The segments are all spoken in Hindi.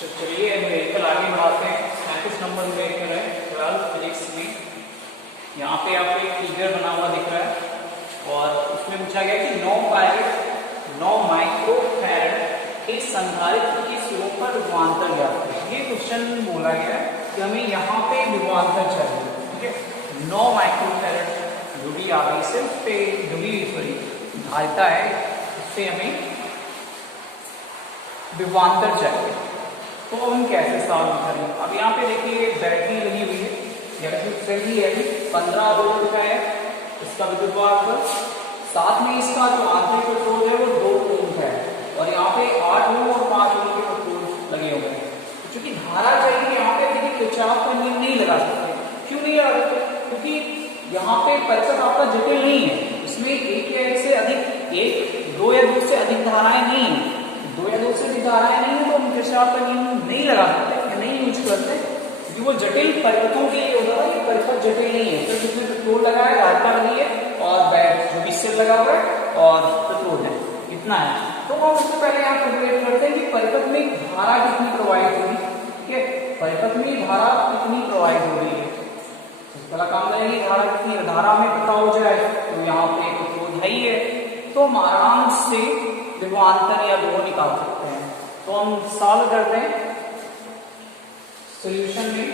चलिए न्यूमेरिकल आगे बढ़ाते हैं। 37 नंबर न्यूमेरिकल है 12 फिजिक्स में। यहाँ पे आपको एक फिगर बना हुआ दिख रहा है और उसमें पूछा गया कि 9 पायरेट 9 माइक्रो फैरड एक संधारित्र के सिरों पर विभवांतर ज्ञात करें। ये क्वेश्चन बोला गया है कि हमें यहाँ पे विभवांतर चाहिए। ठीक है, 9 माइक्रो फैरड जो भी आगे से जो भी धारिता है उससे हमें विभवांतर चाहिए। तो हम कैसे सॉल्व करें? अब यहाँ पे देखिए बैटरी लगी हुई है, इलेक्ट्रिक सेल ही है, 15 वोल्ट का है इसका विद्युत वाहक, साथ में इसका जो आंतरिक प्रतिरोध है वो 2 ओम का है और यहाँ पे 8 ओम और 5 ओम के प्रतिरोध लगे हुए हैं। तो चूंकि धारा चाहिए यहाँ पे देखिए किरचॉफ का नियम नहीं लगा सकते। क्यों नहीं लगा सकते? क्योंकि यहाँ पे परिपथ आपका जटिल नहीं है, इसमें एक या एक से अधिक, एक 2 या 2 से अधिक धाराएं नहीं है, 2 या 2 से अधिक धाराएं नहीं है, तो हम किरचॉफ का नियम नहीं लगा सकते या नहीं यूज करते क्योंकि वो जटिल परिपथों के लिए होता है। ये परिपथ जटिल नहीं है, तो जिसमें प्रतिरोध लगा है, धारिता लगी है और बैट जो भी सेल लगा हुआ है और प्रतिरोध है, इतना है। तो हम उससे पहले यहाँ कैलकुलेट करते हैं कि परिपथ में धारा कितनी प्रवाहित होगी। ठीक है, परिपथ में धारा कितनी प्रवाहित हो रही है, पहला काम रहेगी धारा कितनी, धारा में पता हो जाए तो यहाँ पे प्रतिरोध है ही है, तो हम आराम से विभवांतर या विभव निकाल सकते हैं। तो हम सॉल्व करते हैं। सॉल्यूशन में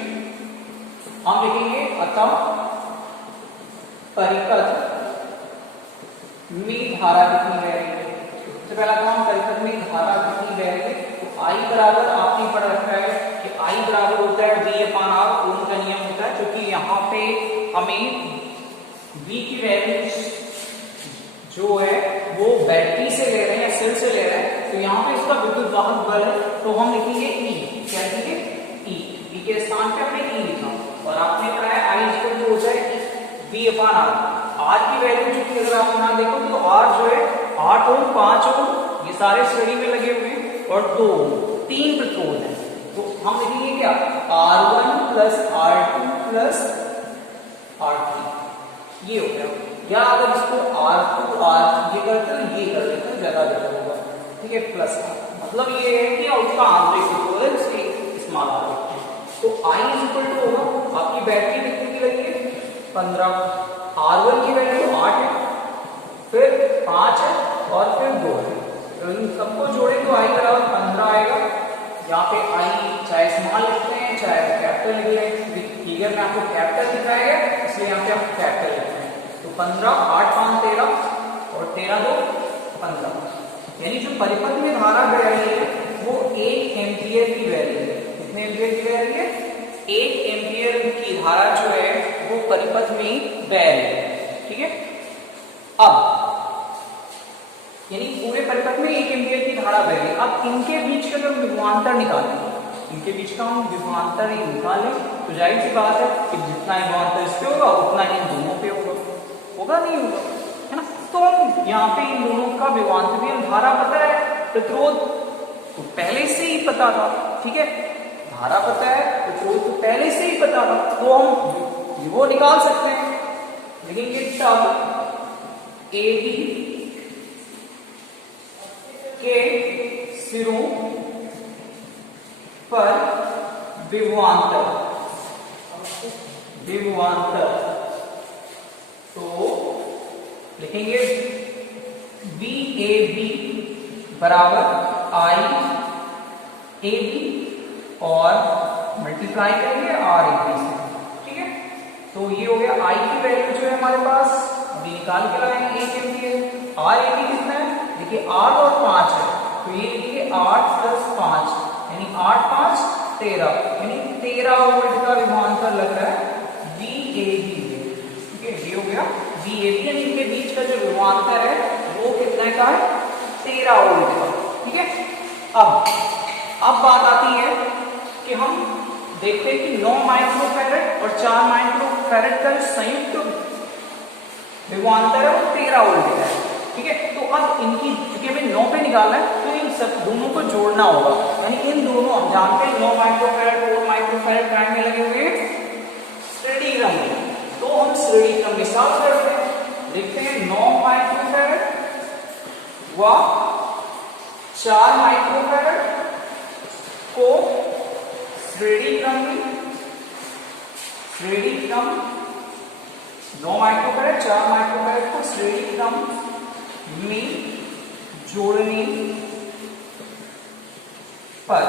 हम लिखेंगे अतः परिपथ में धारा कितनी बह रही है। सबसे पहला काम, परिपथ में धारा कितनी बह रही है, तो I बराबर आपने पढ़ रखा है कि I बराबर होता है V/R, ओम का नियम होता है, क्योंकि यहाँ पे हमें V की वैल्यू जो है वो बैटरी से ले रहे हैं या सेल से ले रहे हैं, तो यहाँ पे इसका विद्युत वाहक बल है, तो हम लिखेंगे E। क्या लिखेंगे? E। E के स्थान पे हमने E लिखा और आपने पढ़ा है I इक्वल टू होता है V/R। R की वैल्यू जो कि अगर आप यहाँ देखो तो R जो है 8 ओम 5 ओम ये सारे श्रेणी में लगे हुए हैं और 2 ओम 3 प्रतिरोध है, तो हम लिखेंगे क्या? R1 plus R2 plus R3 ये हो गया। या अगर इसको R2 R ये करते तो ये कर देते ज्यादा बेहतर होगा। ठीक है, प्लस मतलब ये है कि उसका आंतरिक प्रतिरोध से इस्तेमाल कर सकते हैं। तो I इक्वल टू होगा, आपकी बैटरी कितनी की लगी है? 15, R1 की वैल्यू 8 है, फिर 5 है और फिर 2 है, तो इन सबको जोड़े तो I बराबर 15 आएगा। यहाँ पे I चाहे स्मॉल लिखते हैं चाहे कैपिटल लिख लें, फिगर में आपको कैपिटल दिखाया गया इसलिए यहाँ पे आप कैपिटल लिखते हैं। तो 15, 8 5 13 और 13 2 15, यानी जो परिपथ में धारा बह रही है वो 1 एम्पियर की बह रही है। कितने एम्पियर की बह रही है? 1 एम्पियर की धारा जो है वो परिपथ में बह रही है। ठीक है, अब यानी पूरे परिपथ में 1 एम्पियर की धारा बह रही है। अब इनके बीच का अगर विभवांतर निकालें, इनके बीच का हम विभवांतर निकालें तो जाहिर सी बात है कि जितना विभवांतर इस पे होगा उतना इन दोनों पे होगा नहीं होगा, है ना। तो हम यहाँ पे इन दोनों का विभवांतर भी, धारा पता है, प्रतिरोध तो पहले से ही पता था। ठीक है, धारा पता है, प्रतिरोध तो पहले से ही पता था, तो हम वो निकाल सकते हैं। लिखेंगे तब AB के सिरों पर विभवांतर तो लिखेंगे VAB बराबर IAB और मल्टीप्लाई करेंगे RAB से। ठीक है, तो ये हो गया I की वैल्यू जो है हमारे पास अभी निकाल के लाएंगे 1 एम्पियर। RAB कितना है? देखिए 8 और 5 है, तो ये लिखिए 8 प्लस 5 यानी 8 5 13, यानी 13 वोल्ट का विभवांतर लग रहा है VAB। ठीक है, ये हो गया VAB, यानी इनके बीच का जो विभवांतर है वो कितने का है? 13 वोल्ट का। ठीक है, अब बात आती है कि हम देखते हैं कि 9 माइक्रोफैरड और 4 माइक्रोफैरड का जो संयुक्त विभवांतर है वो 13 वोल्ट का है। ठीक है, तो अब इनकी चूंकि हमें 9 पे निकालना है तो इन सब दोनों को जोड़ना होगा, यानी इन दोनों हम जानते हैं 9 माइक्रोफैरड 4 माइक्रोफैरड प्राइम में लगे हुए हैं श्रेणी क्रम में, तो हम श्रेणी क्रम में सॉल्व करते हैं। देखते हैं 9 माइक्रोफैरड व 4 माइक्रोफैरड को श्रेणी क्रम 9 माइक्रोफैरड 4 माइक्रोफैरड को श्रेणी क्रम में जोड़ने पर,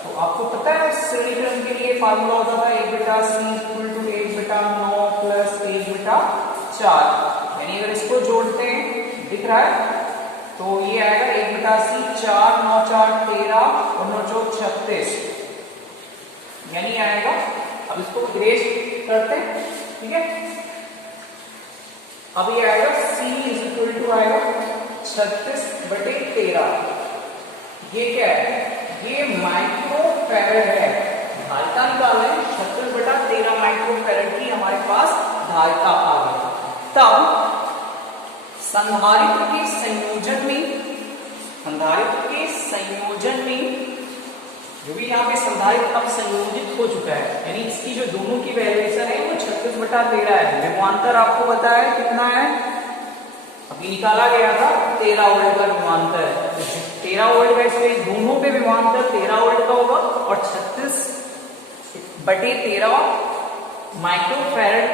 तो आपको पता है श्रेणी क्रम के लिए फार्मूला होता था 1 बटा c इक्वल टू 1 बटा 9 प्लस 1 बटा 4, यानी अगर इसको जोड़ते हैं दिख रहा है तो ये आएगा 1 बटा c 4 9 4 13 और 9 4 36, यानी आएगा। अब इसको इरेज करते हैं, ठीक है। अब ये आएगा c इज इक्वल टू आएगा 36/13, ये क्या है, ये माइक्रोफैरड है। धारिता निकाले 36/13 माइक्रोफैरड की हमारे पास धारिता आ गई। तब संधारित्र के संयोजन में जो भी यहाँ पे संधारित्र अब संयोजित हो चुका है, यानी इसकी जो दोनों की वैल्यूएशन है वो 36/13 है। विभवांतर आपको पता है कितना है, अभी निकाला गया था 13 वोल्ट का विभवांतर है, तो 13 वोल्ट का इसमें दोनों पे विभवांतर 13 वोल्ट का होगा और 36/13 माइक्रोफैरड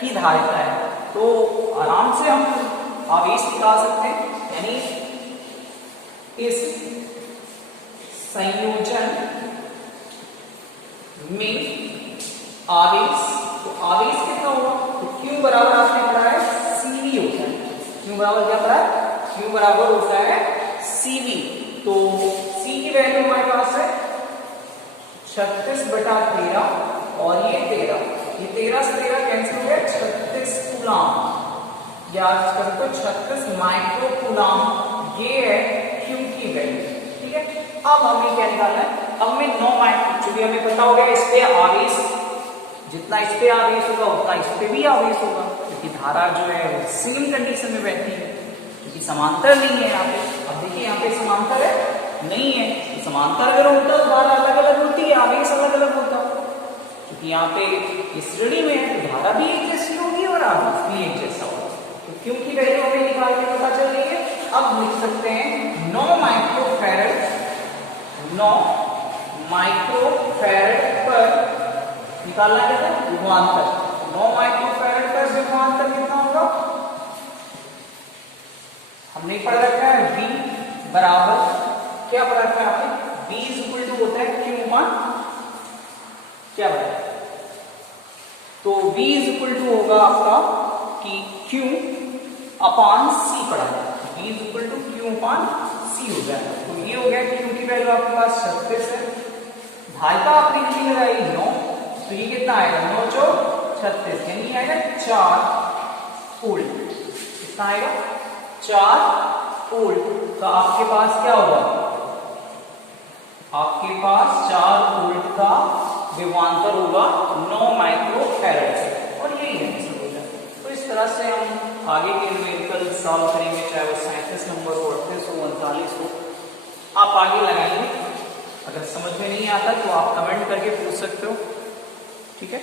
की धारिता है। तो आराम से हम आवेश निकाल सकते हैं, यानी इस संयोजन में आवेश, तो आवेश कितना होगा, तो Q बराबर आपने पढ़ा है CV होता है। Q बराबर क्या पढ़ा है, Q बराबर होता है CV। तो C की वैल्यू हमारे पास है 36/13 और ये 13, ये 13 से 13 कैंसिल हो गया, 36 कूलम, या कर सकते हो 36 माइक्रो कूलम, ये है Q की वैल्यू, ठीक है। अब हमें क्या निकालना है, अब में 9 माइक्रो, चूंकि हमें पता हो गया इस पे आवेश, जितना इस पे आवेश होगा उतना इस पे भी आवेश होगा, क्योंकि धारा जो है वो सेम कंडीशन में बहती है, क्योंकि समांतर नहीं है यहाँ पे। अब देखिए यहाँ पे समांतर है, नहीं है, तो समांतर अगर होता तो धारा अलग अलग होती है, आवेश अलग अलग होता, क्योंकि यहाँ पे इस श्रेणी में है तो धारा भी एक जैसी होगी और आवेश भी एक जैसा होगा। तो Q की वैल्यू हमें निकाल के पता चल रही है। अब लिख सकते हैं 9 माइक्रोफैरड पर निकालना क्या था, विभवांतर। 9 माइक्रोफैरड पर विभवांतर कितना होगा, हमने पढ़ रखा है V बराबर, क्या पढ़ रखा है आपने, V इज इक्वल टू होता है Q मान क्या बता, तो V इज इक्वल टू होगा आपका कि Q अपान C पढ़ा है, V is equal to Q upon C हो जाएगा। तो ये हो गया कि Q की वैल्यू आपके पास 36 है, धारिता आपने कितनी लगाई 9, तो ये कितना आएगा 9 4 36, यानी आएगा 4 वोल्ट, कितना आएगा 4 वोल्ट। तो आपके पास क्या होगा, आपके पास 4 वोल्ट का विभवांतर होगा 9 माइक्रोफैरड से, और यही है सॉल्यूशन। तो इस तरह से हम आगे के न्यूमेरिकल सॉल्व करेंगे, चाहे वो 37 नंबर हो, 38 हो, 39 हो, आप आगे लगाएंगे। अगर समझ में नहीं आता तो आप कमेंट करके पूछ सकते हो, ठीक है।